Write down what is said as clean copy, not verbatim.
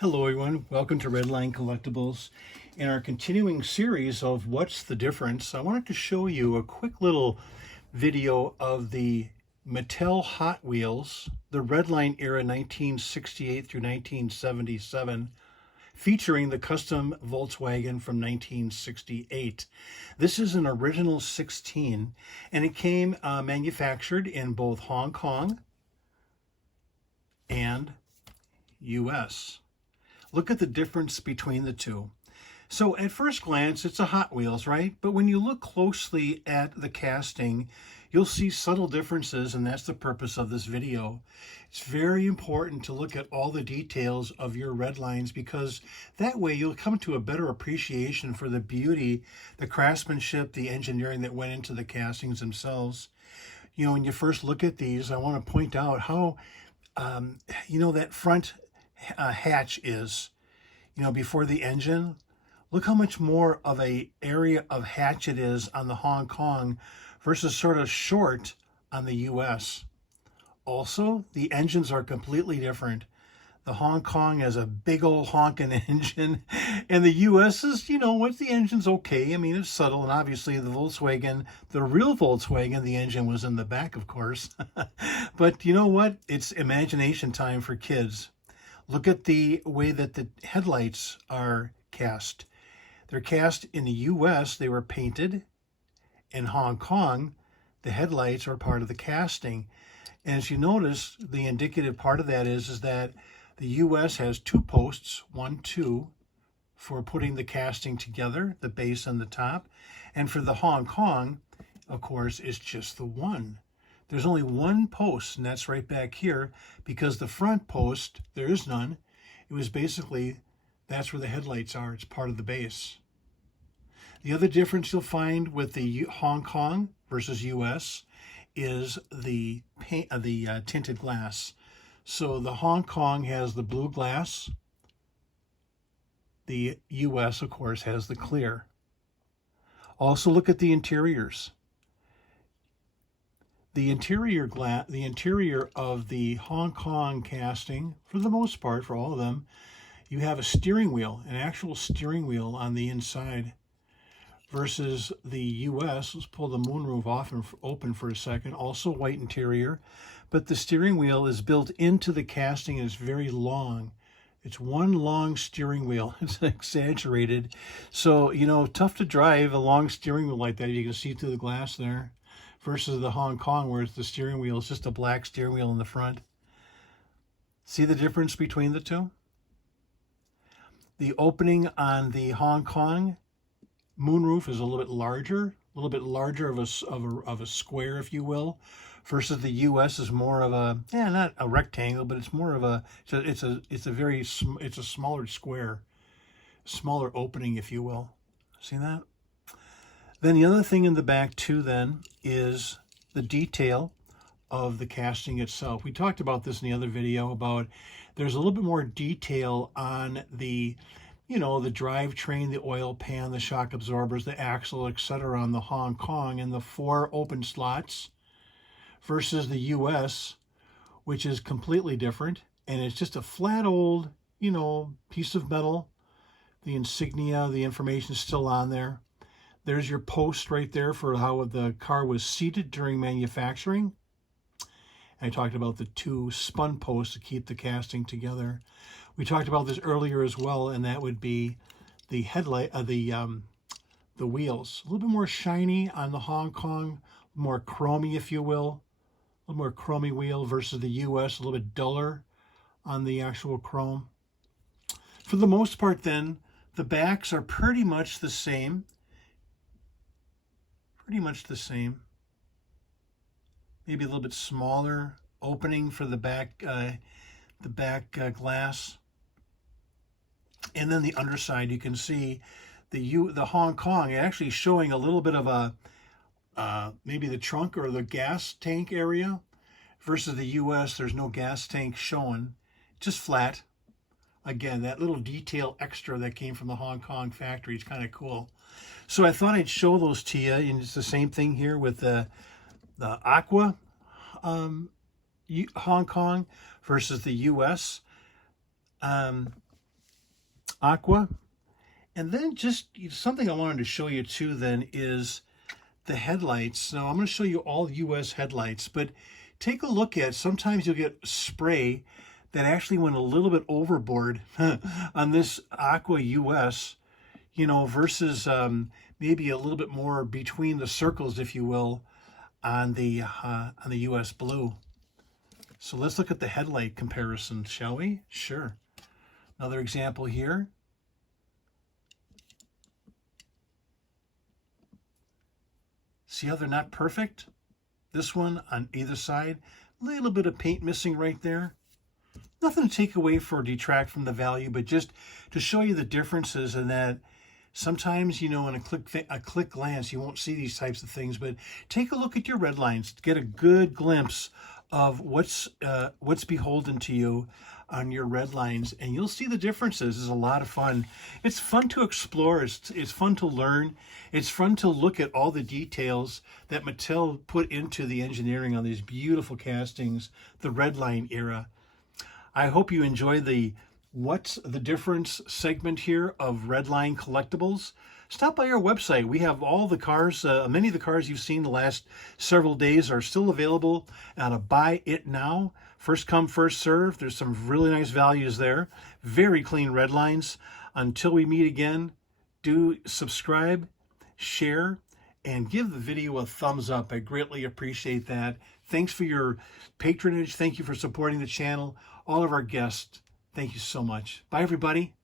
Hello everyone, welcome to Redline Collectibles. In our continuing series of What's the Difference, I wanted to show you a quick little video of the Mattel Hot Wheels, the Redline era 1968 through 1977, featuring the custom Volkswagen from 1968. This is an original 16, and it came manufactured in both Hong Kong and US. Look at the difference between the two. So at first glance, it's a Hot Wheels, right? But when you look closely at the casting, you'll see subtle differences, and that's the purpose of this video. It's very important to look at all the details of your red lines, because that way you'll come to a better appreciation for the beauty, the craftsmanship, the engineering that went into the castings themselves. You know, when you first look at these, I want to point out how, that front hatch is, before the engine. Look how much more of a area of hatch it is on the Hong Kong versus sort of short on the US. Also, the engines are completely different. The Hong Kong has a big old honking engine, and the US is, the engine's okay. I mean, it's subtle, and obviously the Volkswagen, the real Volkswagen, the engine was in the back, of course. But you know what? It's imagination time for kids. Look at the way that the headlights are cast. They're cast in the US, they were painted. In Hong Kong, the headlights are part of the casting. And as you notice, the indicative part of that is that the US has two posts, 1, 2, for putting the casting together, the base and the top. And for the Hong Kong, of course, it's just the one. There's only one post, and that's right back here, because the front post, there is none. It was basically, that's where the headlights are. It's part of the base. The other difference you'll find with the Hong Kong versus US is the tinted glass. So the Hong Kong has the blue glass. The US, of course, has the clear. Also look at the interiors. The interior of the Hong Kong casting, for the most part, for all of them, you have a steering wheel, an actual steering wheel on the inside, versus the US. Let's pull the moonroof off and open for a second. Also white interior, but the steering wheel is built into the casting and it's very long. It's one long steering wheel. It's exaggerated. So, tough to drive a long steering wheel like that. You can see through the glass there. Versus the Hong Kong, where the steering wheel is just a black steering wheel in the front. See the difference between the two? The opening on the Hong Kong moonroof is a little bit larger of a square, if you will, versus the US is more of a, not a rectangle, but it's more of a, it's a smaller square, smaller opening, if you will. See that? Then the other thing in the back too then is the detail of the casting itself. We talked about this in the other video about there's a little bit more detail on the, the drivetrain, the oil pan, the shock absorbers, the axle, etc. on the Hong Kong and the 4 open slots versus the US, which is completely different. And it's just a flat old, piece of metal. The insignia, the information is still on there. There's your post right there for how the car was seated during manufacturing. I talked about the 2 spun posts to keep the casting together. We talked about this earlier as well, and that would be the headlight, the wheels. A little bit more shiny on the Hong Kong, more chromy, if you will. A little more chromy wheel versus the US, a little bit duller on the actual chrome. For the most part then, the backs are pretty much the same. Maybe a little bit smaller opening for the back glass. And then the underside, you can see the Hong Kong actually showing a little bit of a maybe the trunk or the gas tank area, versus the US. There's no gas tank showing, just flat. Again, that little detail extra that came from the Hong Kong factory is kind of cool. So I thought I'd show those to you, and it's the same thing here with the Aqua Hong Kong versus the US. aqua. And then just something I wanted to show you too then is the headlights. Now I'm going to show you all US headlights, but take a look at, sometimes you'll get spray that actually went a little bit overboard on this aqua US, you know, versus maybe a little bit more between the circles, if you will, on the US blue. So let's look at the headlight comparison, shall we? Sure. Another example here. See how they're not perfect? This one on either side, a little bit of paint missing right there. Nothing to take away or detract from the value, but just to show you the differences, and that sometimes, you know, in a quick glance, you won't see these types of things. But take a look at your red lines to get a good glimpse of what's beholden to you on your red lines, and you'll see the differences. It's a lot of fun. It's fun to explore. It's fun to learn. It's fun to look at all the details that Mattel put into the engineering on these beautiful castings, the Redline era. I hope you enjoy the What's the Difference segment here of Redline Collectibles. Stop by our website. We have all the cars, many of the cars you've seen the last several days are still available on a buy it now. First come, first serve. There's some really nice values there. Very clean red lines. Until we meet again, do subscribe, share, and give the video a thumbs up. I greatly appreciate that. Thanks for your patronage. Thank you for supporting the channel. All of our guests, thank you so much. Bye, everybody.